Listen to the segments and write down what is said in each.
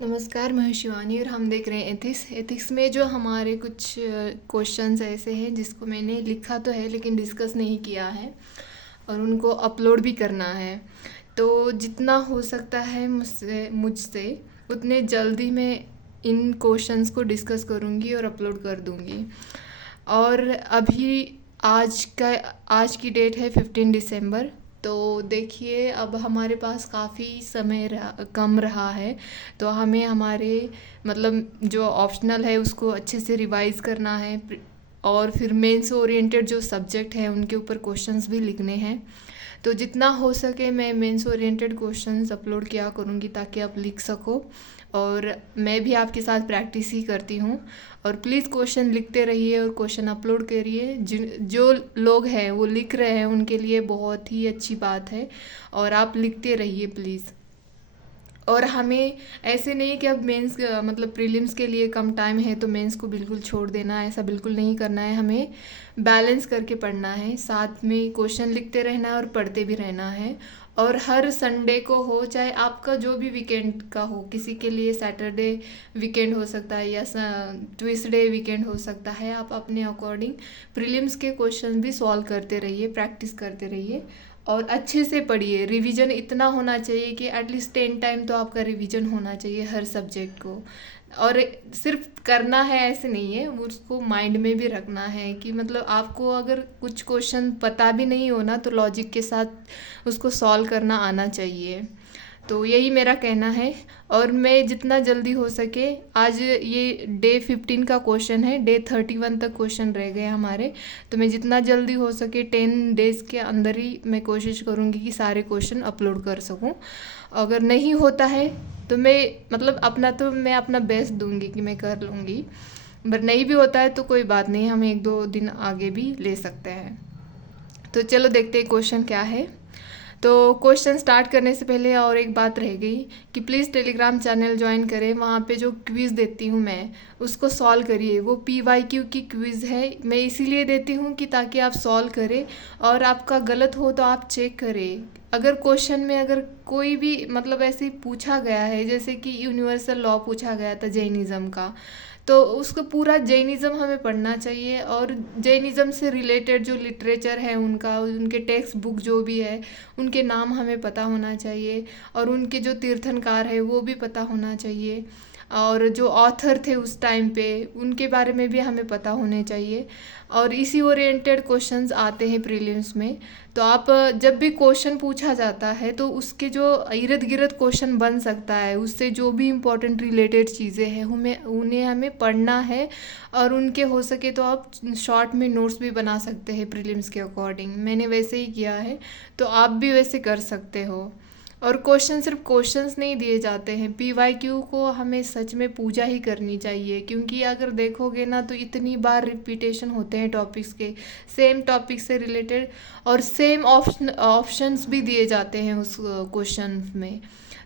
नमस्कार, मैं हूँ शिवानी और हम देख रहे हैं एथिक्स में जो हमारे कुछ क्वेश्चंस ऐसे हैं जिसको मैंने लिखा तो है लेकिन डिस्कस नहीं किया है और उनको अपलोड भी करना है। तो जितना हो सकता है मुझसे उतने जल्दी मैं इन क्वेश्चंस को डिस्कस करूँगी और अपलोड कर दूँगी। और अभी आज का आज की डेट है 15 दिसंबर। तो देखिए अब हमारे पास काफ़ी समय कम रहा है। तो हमें हमारे मतलब जो ऑप्शनल है उसको अच्छे से रिवाइज़ करना है और फिर मेंस ओरिएंटेड जो सब्जेक्ट है उनके ऊपर क्वेश्चंस भी लिखने हैं। तो जितना हो सके मैं मेंस ओरिएंटेड क्वेश्चंस अपलोड किया करूँगी ताकि आप लिख सको और मैं भी आपके साथ प्रैक्टिस ही करती हूँ। और प्लीज़ क्वेश्चन लिखते रहिए और क्वेश्चन अपलोड करिए। जिन जो लोग हैं वो लिख रहे हैं उनके लिए बहुत ही अच्छी बात है और आप लिखते रहिए प्लीज़। और हमें ऐसे नहीं कि अब मेंस मतलब प्रीलिम्स के लिए कम टाइम है तो मेंस को बिल्कुल छोड़ देना है, ऐसा बिल्कुल नहीं करना है। हमें बैलेंस करके पढ़ना है, साथ में क्वेश्चन लिखते रहना है और पढ़ते भी रहना है। और हर संडे को हो चाहे आपका जो भी वीकेंड का हो, किसी के लिए सैटरडे वीकेंड हो सकता है या ट्यूसडे वीकेंड हो सकता है, आप अपने अकॉर्डिंग प्रीलिम्स के क्वेश्चन भी सॉल्व करते रहिए, प्रैक्टिस करते रहिए और अच्छे से पढ़िए। रिवीजन इतना होना चाहिए कि एटलीस्ट 10 टाइम तो आपका रिवीजन होना चाहिए हर सब्जेक्ट को। और सिर्फ करना है ऐसे नहीं है, उसको माइंड में भी रखना है कि मतलब आपको अगर कुछ क्वेश्चन पता भी नहीं हो ना तो लॉजिक के साथ उसको सॉल्व करना आना चाहिए। तो यही मेरा कहना है। और मैं जितना जल्दी हो सके, आज ये डे 15 का क्वेश्चन है, डे 31 तक क्वेश्चन रह गए हमारे। तो मैं जितना जल्दी हो सके 10 डेज़ के अंदर ही मैं कोशिश करूँगी कि सारे क्वेश्चन अपलोड कर सकूँ। अगर नहीं होता है तो मैं अपना बेस्ट दूंगी कि मैं कर लूँगी। बट नहीं भी होता है तो कोई बात नहीं, हम 1-2 दिन आगे भी ले सकते हैं। तो चलो देखते हैं क्वेश्चन क्या है। तो क्वेश्चन स्टार्ट करने से पहले और एक बात रह गई कि प्लीज़ टेलीग्राम चैनल ज्वाइन करें। वहाँ पे जो क्विज़ देती हूँ मैं उसको सॉल्व करिए। वो PYQ की क्विज़ है, मैं इसीलिए देती हूँ कि ताकि आप सॉल्व करें और आपका गलत हो तो आप चेक करें। अगर क्वेश्चन में अगर कोई भी मतलब ऐसे ही पूछा गया है, जैसे कि यूनिवर्सल लॉ पूछा गया था जैनिज़्म का, तो उसको पूरा जैनिज़्म हमें पढ़ना चाहिए और जैनिज़्म से रिलेटेड जो लिटरेचर है उनका, उनके टेक्स्ट बुक जो भी है उनके नाम हमें पता होना चाहिए और उनके जो तीर्थनकार है वो भी पता होना चाहिए और जो ऑथर थे उस टाइम पे उनके बारे में भी हमें पता होने चाहिए। और इसी ओरिएंटेड क्वेश्चंस आते हैं प्रीलिम्स में। तो आप जब भी क्वेश्चन पूछा जाता है तो उसके जो इर्द गिर्द क्वेश्चन बन सकता है, उससे जो भी इम्पोर्टेंट रिलेटेड चीज़ें हैं उन्हें हमें पढ़ना है। और उनके हो सके तो आप शॉर्ट में नोट्स भी बना सकते हैं प्रीलिम्स के अकॉर्डिंग। मैंने वैसे ही किया है, तो आप भी वैसे कर सकते हो। और क्वेश्चन सिर्फ क्वेश्चंस नहीं दिए जाते हैं, PYQ को हमें सच में पूजा ही करनी चाहिए। क्योंकि अगर देखोगे ना तो इतनी बार रिपीटेशन होते हैं टॉपिक्स के, सेम टॉपिक से रिलेटेड, और सेम ऑप्शंस भी दिए जाते हैं उस क्वेश्चन में।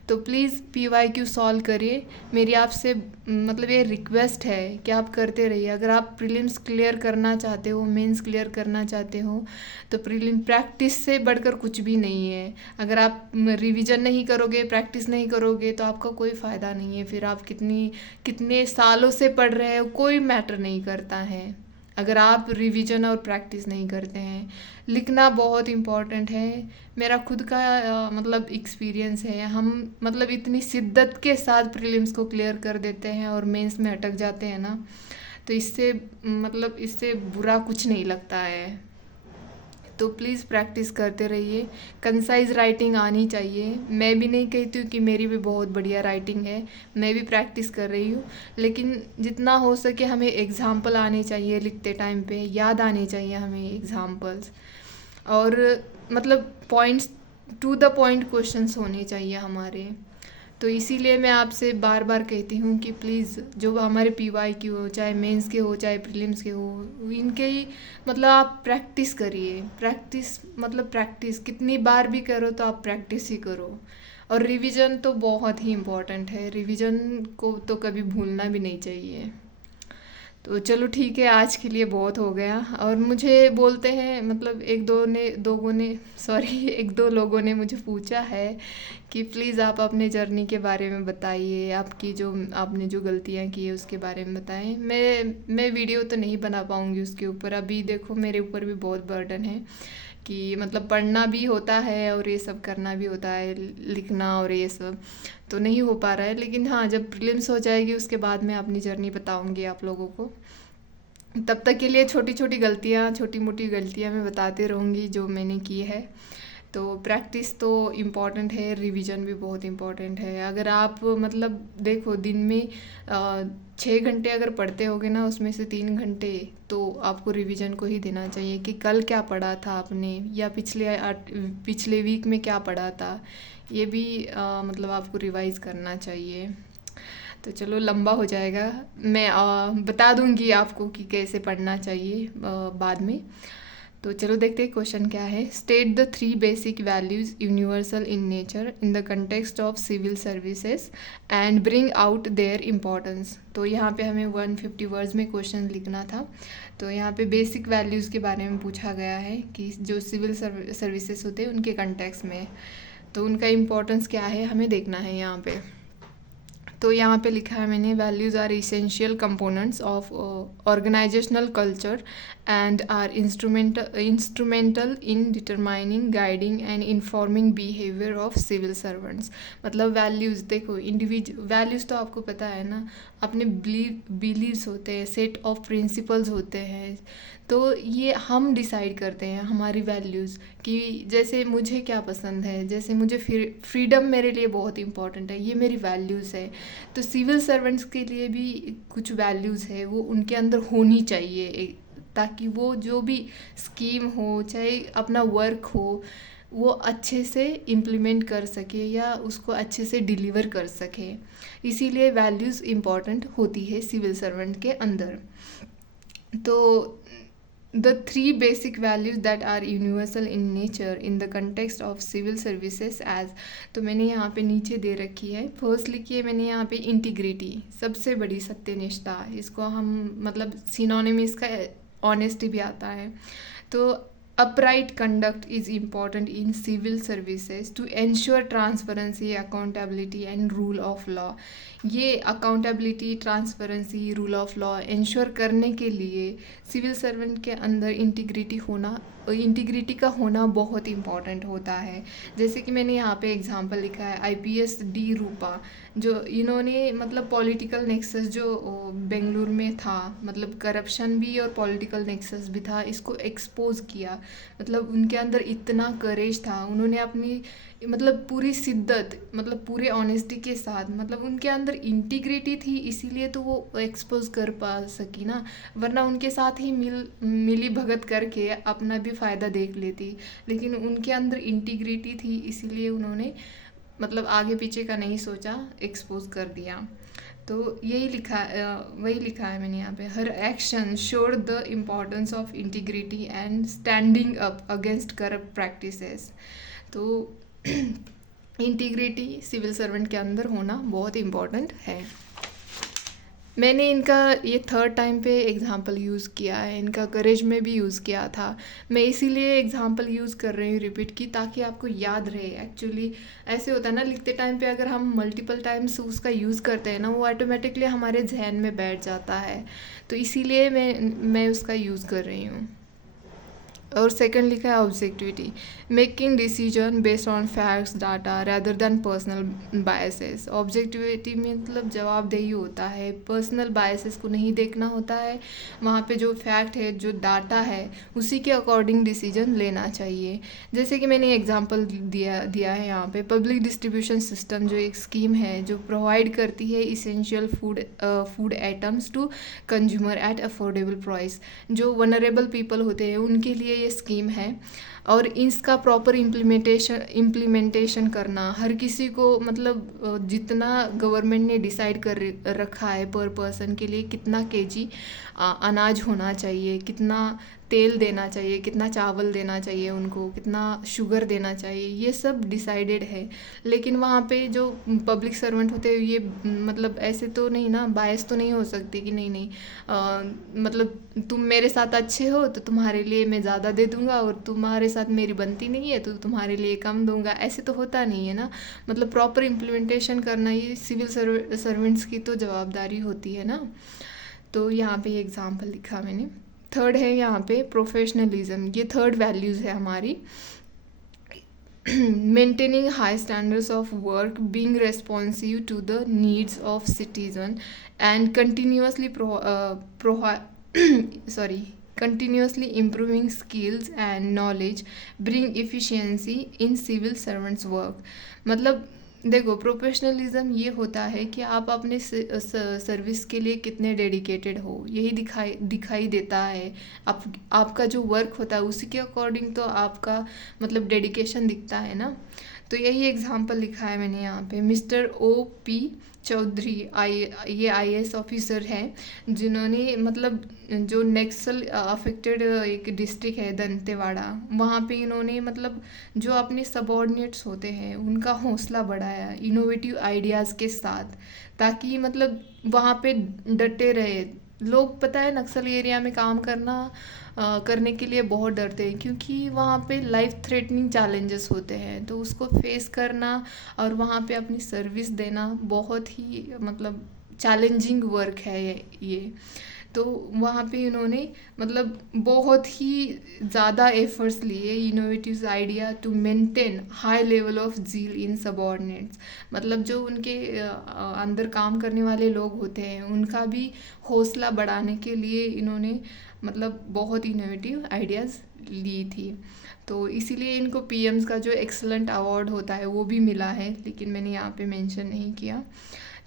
तो प्लीज़ PYQ सॉल्व करिए। मेरी आपसे मतलब ये रिक्वेस्ट है कि आप करते रहिए। अगर आप प्रीलिम्स क्लियर करना चाहते हो, मेंस क्लियर करना चाहते हो, तो प्रीलिम प्रैक्टिस से बढ़कर कुछ भी नहीं है। अगर आप रिवीजन नहीं करोगे, प्रैक्टिस नहीं करोगे तो आपका कोई फ़ायदा नहीं है। फिर आप कितने सालों से पढ़ रहे हो कोई मैटर नहीं करता है अगर आप रिवीजन और प्रैक्टिस नहीं करते हैं। लिखना बहुत इम्पॉर्टेंट है। मेरा खुद का मतलब एक्सपीरियंस है। हम मतलब इतनी शिद्दत के साथ प्रीलिम्स को क्लियर कर देते हैं और मेंस में अटक जाते हैं ना, तो इससे बुरा कुछ नहीं लगता है। तो प्लीज़ प्रैक्टिस करते रहिए। कंसाइज राइटिंग आनी चाहिए। मैं भी नहीं कहती हूँ कि मेरी भी बहुत बढ़िया राइटिंग है, मैं भी प्रैक्टिस कर रही हूँ, लेकिन जितना हो सके हमें एग्जाम्पल आने चाहिए लिखते टाइम पे, याद आने चाहिए हमें एग्जाम्पल्स। और मतलब points, to the point questions होने चाहिए हमारे। तो इसीलिए मैं आपसे बार बार कहती हूँ कि प्लीज़ जो हमारे PYQ हो, चाहे मेंस के हो चाहे प्रीलिम्स के हो, इनके ही मतलब आप प्रैक्टिस करिए। प्रैक्टिस कितनी बार भी करो तो आप प्रैक्टिस ही करो। और रिवीजन तो बहुत ही इम्पोर्टेंट है, रिवीजन को तो कभी भूलना भी नहीं चाहिए। तो चलो ठीक है, आज के लिए बहुत हो गया। और मुझे बोलते हैं, मतलब एक दो लोगों ने मुझे पूछा है कि प्लीज़ आप अपने जर्नी के बारे में बताइए, आपने जो गलतियाँ की है उसके बारे में बताएं। मैं वीडियो तो नहीं बना पाऊँगी उसके ऊपर, अभी देखो मेरे ऊपर भी बहुत बर्डन है कि मतलब पढ़ना भी होता है और ये सब करना भी होता है, लिखना और ये सब तो नहीं हो पा रहा है। लेकिन हाँ, जब प्रीलिम्स हो जाएगी उसके बाद मैं अपनी जर्नी बताऊँगी आप लोगों को। तब तक के लिए छोटी मोटी गलतियाँ मैं बताती रहूँगी जो मैंने की है। तो प्रैक्टिस तो इम्पॉर्टेंट है, रिवीजन भी बहुत इम्पॉर्टेंट है। अगर आप मतलब देखो, दिन में 6 घंटे अगर पढ़ते होगे ना, उसमें से 3 घंटे तो आपको रिवीजन को ही देना चाहिए कि कल क्या पढ़ा था आपने, या पिछले वीक में क्या पढ़ा था, ये भी मतलब आपको रिवाइज करना चाहिए। तो चलो, लंबा हो जाएगा, मैं बता दूंगी आपको कि कैसे पढ़ना चाहिए बाद में। तो चलो देखते हैं क्वेश्चन क्या है। State the 3 basic values universal in nature in the context of civil services and bring out their importance. तो यहाँ पे हमें 150 वर्ड्स में क्वेश्चन लिखना था। तो यहाँ पे बेसिक वैल्यूज़ के बारे में पूछा गया है कि जो सिविल सर्विसेज होते हैं उनके कंटेक्स्ट में, तो उनका इम्पोर्टेंस क्या है हमें देखना है यहाँ पे। तो यहाँ पे लिखा है मैंने, values are essential components of organisational culture and are instrumental in determining, guiding and informing behaviour of civil servants. मतलब वैल्यूज़ देखो, वैल्यूज़ तो आपको पता है ना, अपने बिलीव्स होते हैं, सेट ऑफ प्रिंसिपल्स होते हैं। तो ये हम डिसाइड करते हैं हमारी वैल्यूज़ कि जैसे मुझे क्या पसंद है, जैसे मुझे फ्रीडम मेरे लिए बहुत इंपॉर्टेंट है, ये मेरी वैल्यूज़ है। तो सिविल सर्वेंट्स के लिए भी कुछ वैल्यूज़ है, वो उनके अंदर होनी चाहिए, ताकि वो जो भी स्कीम हो, चाहे अपना वर्क हो, वो अच्छे से इम्प्लीमेंट कर सके या उसको अच्छे से डिलीवर कर सके। इसीलिए वैल्यूज़ इम्पॉर्टेंट होती है सिविल सर्वेंट के अंदर। तो the 3 basic values that are universal in nature in the context of civil services as, तो मैंने यहाँ पे नीचे दे रखी है। फर्स्ट लिखी है मैंने यहाँ पे इंटीग्रिटी, सबसे बड़ी सत्यनिष्ठा। इसको हम मतलब सिनोनिम इसका ऑनेस्टी भी आता है। तो upright conduct is important in civil services to ensure transparency, accountability and rule of law। ये accountability, transparency, rule of law ensure करने के लिए सिविल सर्वेंट के अंदर इंटीग्रिटी का होना बहुत इम्पॉर्टेंट होता है। जैसे कि मैंने यहाँ पे एग्जांपल लिखा है, IPS डी रूपा, जो इन्होंने मतलब पॉलिटिकल नेक्सस जो बेंगलुरु में था, मतलब करप्शन भी और पॉलिटिकल नेक्सस भी था, इसको एक्सपोज किया। मतलब उनके अंदर इतना करेज था, उन्होंने अपनी मतलब पूरी शिद्दत, मतलब पूरे ऑनेस्टी के साथ, मतलब उनके अंदर इंटीग्रिटी थी, इसीलिए तो वो एक्सपोज कर पा सकी ना, वरना उनके साथ ही मिली भगत करके अपना भी फ़ायदा देख लेती। लेकिन उनके अंदर इंटीग्रिटी थी, इसीलिए उन्होंने मतलब आगे पीछे का नहीं सोचा, एक्सपोज कर दिया। तो वही लिखा है मैंने यहाँ पे, हर action showed the importance of integrity and standing up against corrupt practices. तो इंटीग्रिटी सिविल सर्वेंट के अंदर होना बहुत इम्पॉर्टेंट है। मैंने इनका ये 3rd टाइम पे एग्ज़ाम्पल यूज़ किया है, इनका करेज में भी यूज़ किया था। मैं इसीलिए एग्ज़ाम्पल यूज़ कर रही हूँ रिपीट की, ताकि आपको याद रहे। एक्चुअली ऐसे होता है ना, लिखते टाइम पे अगर हम मल्टीपल टाइम्स उसका यूज़ करते हैं ना, वो ऑटोमेटिकली हमारे जहन में बैठ जाता है। तो इसीलिए मैं उसका यूज़ कर रही हूँ। और सेकंड लिखा है objectivity, making decision based on facts data rather than personal biases. Objectivity में मतलब जवाबदेही होता है, पर्सनल बायसेस को नहीं देखना होता है। वहाँ पे जो फैक्ट है, जो डाटा है, उसी के अकॉर्डिंग डिसीजन लेना चाहिए। जैसे कि मैंने एग्जांपल दिया है यहाँ पे, पब्लिक डिस्ट्रीब्यूशन सिस्टम जो एक स्कीम है जो प्रोवाइड करती है essential food items to consumer at affordable price. जो वनरेबल पीपल होते हैं उनके लिए ये स्कीम है। और इसका प्रॉपर इम्प्लीमेंटेशन करना, हर किसी को मतलब जितना गवर्नमेंट ने डिसाइड कर रखा है पर पर्सन के लिए कितना केजी अनाज होना चाहिए, कितना तेल देना चाहिए, कितना चावल देना चाहिए उनको, कितना शुगर देना चाहिए, ये सब डिसाइडेड है। लेकिन वहाँ पे जो पब्लिक सर्वेंट होते हैं ये मतलब ऐसे तो नहीं ना, बायस तो नहीं हो सकती कि नहीं नहीं मतलब तुम मेरे साथ अच्छे हो तो तुम्हारे लिए मैं ज़्यादा दे दूँगा, और तुम्हारे साथ मेरी बनती नहीं है तो तुम्हारे लिए कम दूँगा, ऐसे तो होता नहीं है ना। मतलब प्रॉपर इम्प्लीमेंटेशन करना ये सिविल सर्वेंट्स की तो जवाबदारी होती है ना। तो यहाँ पे एग्जाम्पल लिखा मैंने। थर्ड है यहाँ पे प्रोफेशनलिज्म, ये थर्ड वैल्यूज़ है हमारी। maintaining high standards of work, being responsive to the needs of citizen, and continuously improving skills and knowledge bring efficiency in civil servants work। मतलब देखो, प्रोफेशनलिज्म ये होता है कि आप अपने सर्विस के लिए कितने डेडिकेटेड हो, यही दिखाई देता है। आपका जो वर्क होता है उसी के अकॉर्डिंग तो आपका मतलब डेडिकेशन दिखता है ना। तो यही एग्जांपल लिखा है मैंने यहाँ पे। Mister O.P. चौधरी ये IAS ऑफिसर हैं, जिन्होंने मतलब जो नक्सल अफेक्टेड एक डिस्ट्रिक्ट है दंतेवाड़ा, वहाँ पे इन्होंने मतलब जो अपने सबऑर्डिनेट्स होते हैं उनका हौसला बढ़ाया इनोवेटिव आइडियाज़ के साथ, ताकि मतलब वहाँ पे डटे रहे लोग। पता है नक्सल एरिया में काम करने के लिए बहुत डरते हैं, क्योंकि वहाँ पे लाइफ थ्रेटनिंग चैलेंजेस होते हैं, तो उसको फेस करना और वहाँ पे अपनी सर्विस देना बहुत ही मतलब चैलेंजिंग वर्क है ये। तो वहाँ पे इन्होंने मतलब बहुत ही ज़्यादा एफर्ट्स लिए innovative idea to maintain high level of zeal in subordinates. मतलब जो उनके अंदर काम करने वाले लोग होते हैं उनका भी हौसला बढ़ाने के लिए इन्होंने मतलब बहुत इनोवेटिव आइडियाज़ ली थी। तो इसीलिए इनको PMs का जो एक्सलेंट अवार्ड होता है वो भी मिला है, लेकिन मैंने यहाँ पे मेंशन नहीं किया।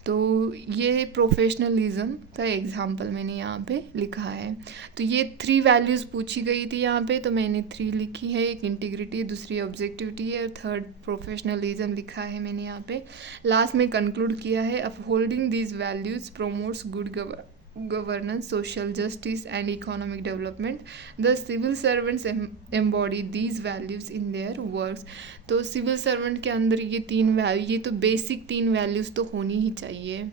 तो ये प्रोफेशनलिज्म का एग्जाम्पल मैंने यहाँ पे लिखा है। तो ये 3 वैल्यूज़ पूछी गई थी यहाँ पे, तो मैंने 3 लिखी है। एक इंटीग्रिटी, दूसरी ऑब्जेक्टिविटी है, और थर्ड प्रोफेशनलिज्म लिखा है मैंने यहाँ पे। लास्ट में कंक्लूड किया है, upholding these values promotes good governance, social justice, and economic development. The civil servants embody these values in their works। तो सिविल सर्वेंट के अंदर ये 3 वैल्यू, ये तो बेसिक 3 वैल्यूज़ तो होनी ही चाहिए।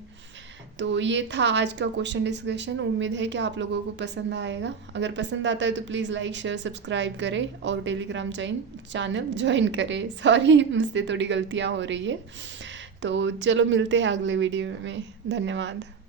तो ये था आज का क्वेश्चन डिस्कशन। उम्मीद है कि आप लोगों को पसंद आएगा। अगर पसंद आता है तो प्लीज़ लाइक शेयर सब्सक्राइब करें और टेलीग्राम चैनल ज्वाइन करें। सॉरी, मुझसे थोड़ी गलतियाँ हो रही है। तो चलो मिलते हैं अगले वीडियो में। धन्यवाद।